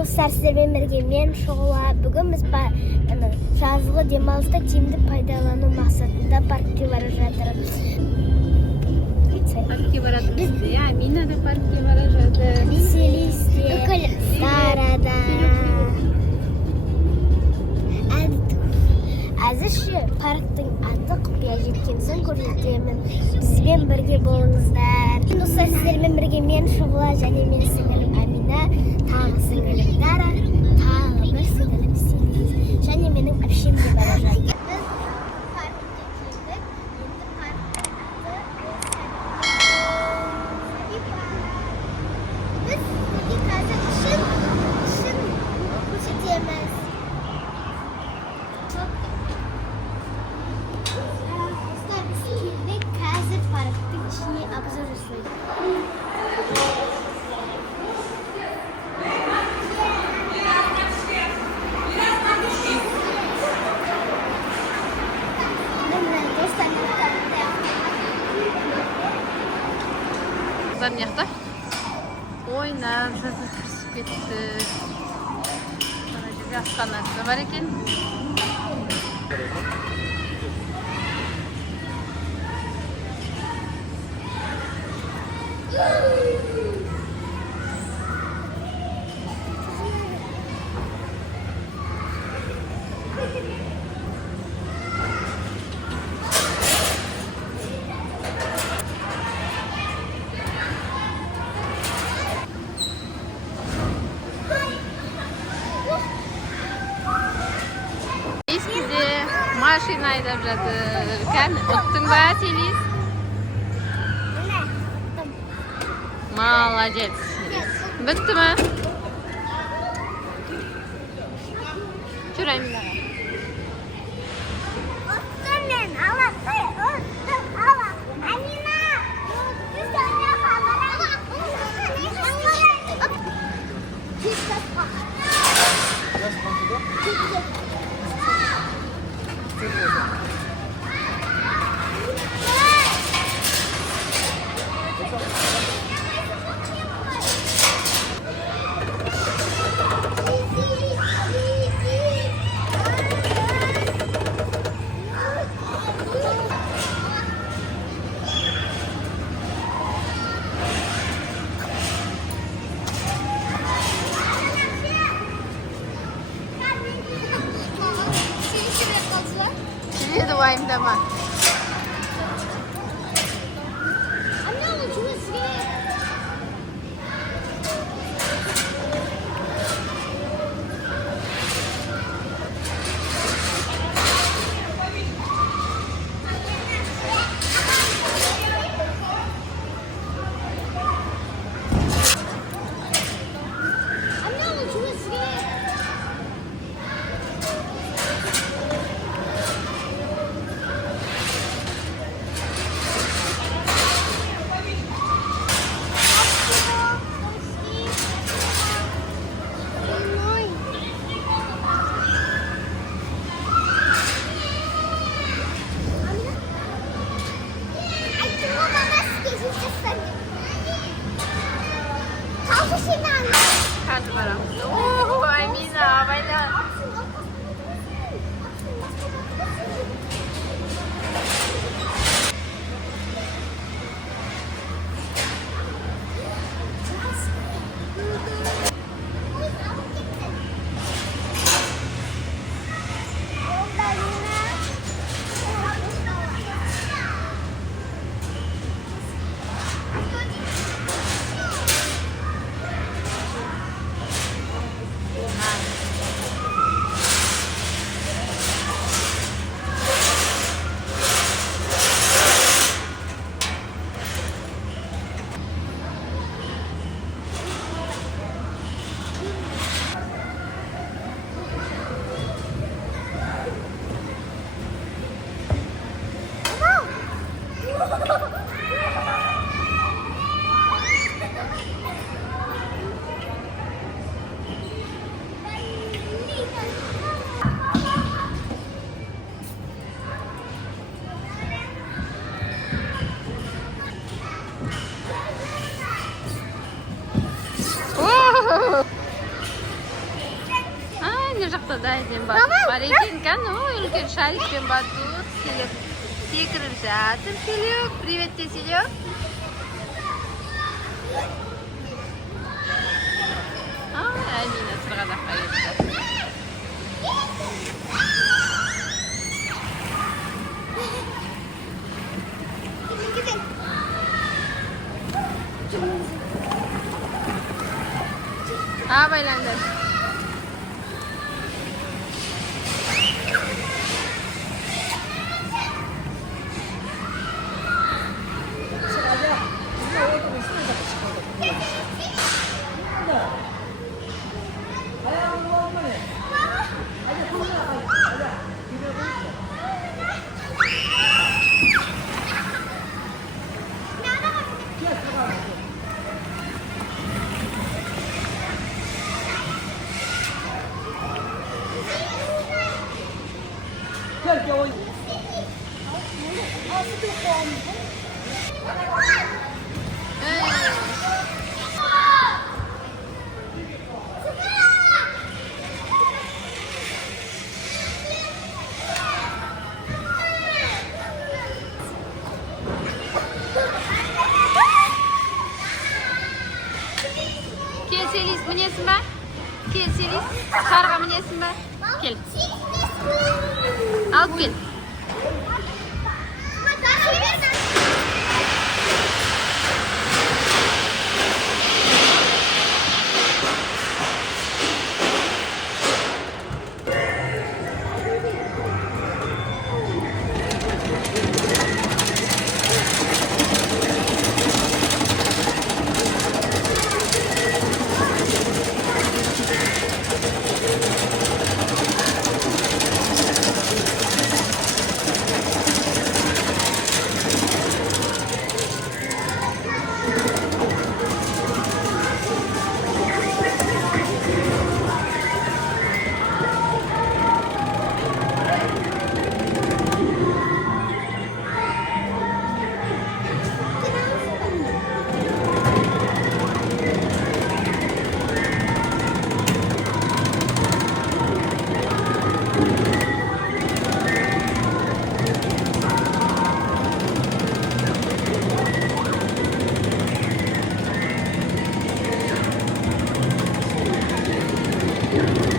достар, сіздермен бірге мен Шұғыла. Бүгін біз жазғы демалысты тиімді пайдалану мақсатында паркке бара жатырмыз. Паркке бара жатырмыз. Амина да паркке бара жатыр. Селисте, Дарада. Әзірше парктың аты құпия, жеткен соң көрсетемін. Бізбен бірге болыңыздар. Достар, сіздермен бірге мен Шұғыла және мен сіңілім Амина, тағы сіңілім Дара, тағы бір сіңілім Селис және менің әпшем де бара жатыр. Біз паркке келдік. Біз қазір ішін көрсетеміз. Қазір парктың ішіне обзор жасайды. Қыздар не жақта? Ойнап жазып кірісіп кетті. Ана жерде асханасы бар екен. Eskide машина айдап жатыр. Кән, ұттың ба, Селис? Молодец. Бітті ме? Жүр, Амина. Оттым мен, алақай, оттым, алақ. Амина! Біз ойнаға барамыз. Şimdi uayımdama. Hadi bakalım. Oo, Amina, bayla. мына жақта да әдемі Мама, бар екен екен. Ой, үлкен шарик пен батут секіріп жатыр. Селек, привет те, Селек. Әмина сырғанаққа кетті. Байланды. Кел, Селис, мінесің ба? Кел, Селис, қарға мінесің ба? Кел. Алып кел. Thank you.